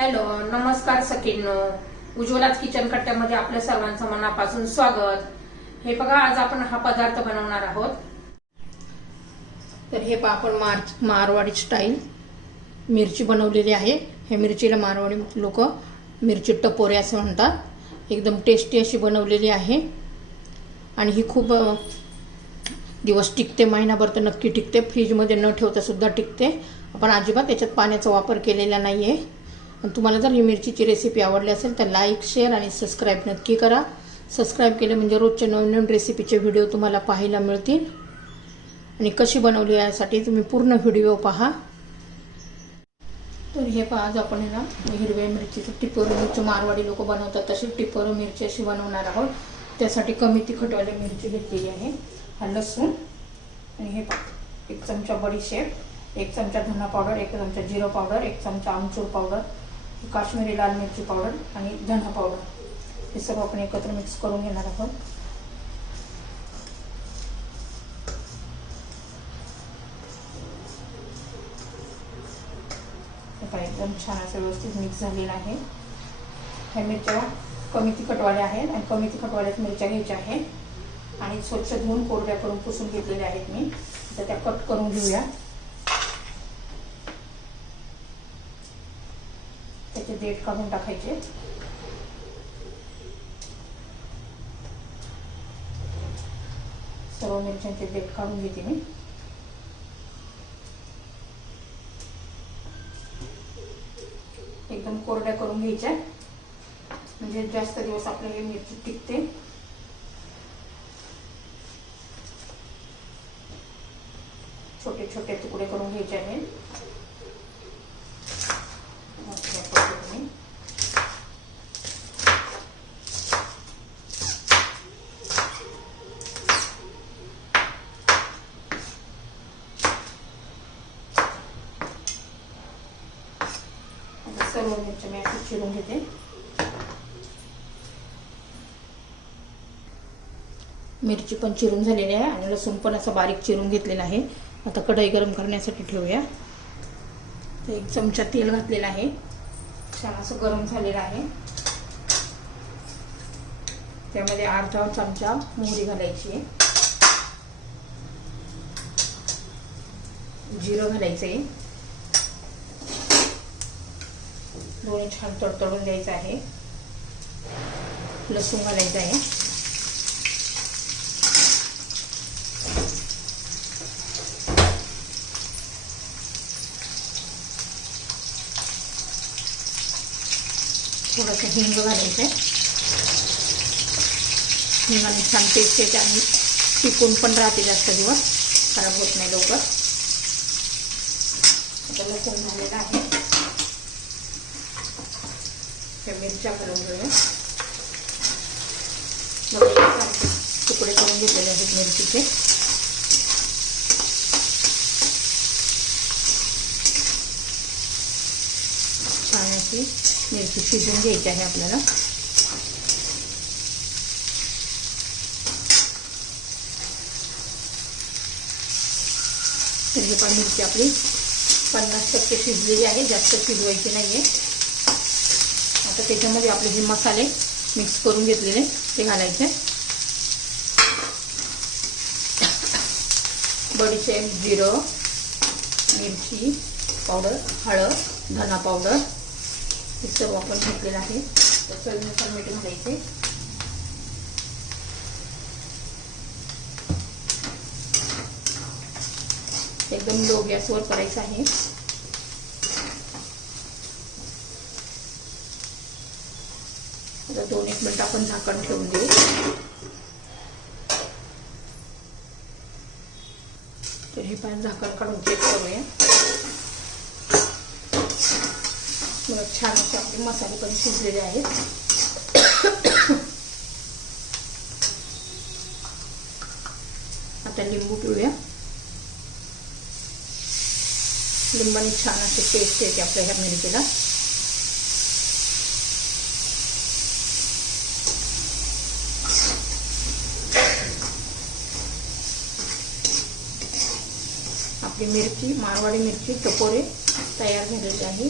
Hello, नमस्कार सखींनो. उज्ज्वलाच kitchen कट्ट्यामध्ये आपल्या सर्वांचं मनापासून स्वागत. हे बघा, आज आपण हा पदार्थ बनवणार आहोत. तर हे पहा, आपण मारवाडी स्टाईल मिरची बनवलेली आहे. हे मिरचीला मारवाडी लोक मिरची टपोरे असे म्हणतात. एकदम टेस्टी अशी बनवलेली आहे आणि ही खूप दिवस टिकते, महिनाभर तर नक्की टिकते. फ्रीजमध्ये न ठेवता सुद्धा टिकते. आपण अजिबात त्याच्यात पाण्याचा वापर केलेला नाही आहे. तुम्हाला जर ही मिरचीची रेसिपी आवडली असेल तर लाईक, शेअर आणि सबस्क्राईब नक्की करा. सबस्क्राईब केले म्हणजे रोजच्या नवीन रेसिपीचे व्हिडिओ तुम्हाला पाहायला मिळतील. आणि कशी बनवली यासाठी तुम्ही पूर्ण व्हिडिओ पहा. तर हे पहा, आज आपण ना हिरव्या मिरचीचं टिपोरी मिरची मारवाडी लोक बनवतात तशी टिपोरी मिरची अशी बनवणार आहोत. त्यासाठी कमी तिखटवाली मिरची घेतलेली आहे. हा लसूण आणि हे पहा, 1 चमचा बडीशेप, 1 चमचा धना पावडर, 1 चमचा जिरा पावडर, 1 चमचा आमचूर पावडर, काश्मीरी लाल मिरची पावडर आणि धना पावडर. हे सर्व आपण एकत्र मिक्स करून घेणार आहोत. एकदम छान असं व्यवस्थित मिक्स झालेलं आहे. ह्या मिरच्या कमी तिखटवाल्या आहेत आणि कमी तिखटवाल्याच मिरच्या घ्यायच्या आहेत आणि स्वच्छ धुवून कोरड्या करून पुसून घेतलेल्या आहेत मी. तर त्या कट करून घेऊया. त्याचे देठ काढून टाकायचे. सर्व मिरच्यांचे देठ काढून घेते मी. एकदम कोरड्या करून घ्यायच्या म्हणजे जास्त दिवस आपल्याला ही मिरची टिकते. छोटे छोटे तुकडे करून घ्यायचे आहेत. सर्व मिरच्या मी अशी चिरून घेते. मिरची पण चिरून झालेली आहे आणि लसूण पण असं बारीक चिरून घेतलेला आहे. आता कढई गरम करण्यासाठी ठेवूया. तर 1 चमचा तेल घातलेला आहे. छान असं गरम झालेलं आहे. त्यामध्ये अर्धा चमचा मोहरी घालायची आहे. जिरं घालायचं आहे. दोन्ही छान तडतडून द्यायचं आहे. लसूण घालायचं आहे. थोडंसं हिंग घालायचं आहे. हिंगाने छान टेस्ट येते आणि टिकून पण राहते, जास्त दिवस खराब होत नाही लवकर. आता लसूण झालेलं आहे. मिरच्या घालून घेऊया. तुकडे करून घेतलेले आहेत मिरचीचे. छान अशी मिरची शिजून घ्यायची आहे आपल्याला. तर ही पण मिरची आपली 50% शिजलेली आहे, जास्त शिजवायची नाहीये. आता त्याच्यामध्ये आपले जे मसाले मिक्स करून घेतलेले ते घालायचे. बडीशेप, जिरं, मिरची पावडर, हळद, धना पावडर हे सर्व आपण घेतलेलं आहे. तर चवीनुसार मीठ घालायचे. एकदम लो गॅसवर करायचं आहे. आता 2-1 मिनिट आपण झाकण ठेवून देऊ. तर हे पण झाकण काढून चेक करूया. छान असे आपले मसाले पण शिजलेले आहेत. आता लिंबू पिळूया. लिंबाने छान असे टेस्ट येते आपल्या ह्या मिरचीला. आपली मिरची, मारवाडी मिरची टपोरे तयार झालेली आहे.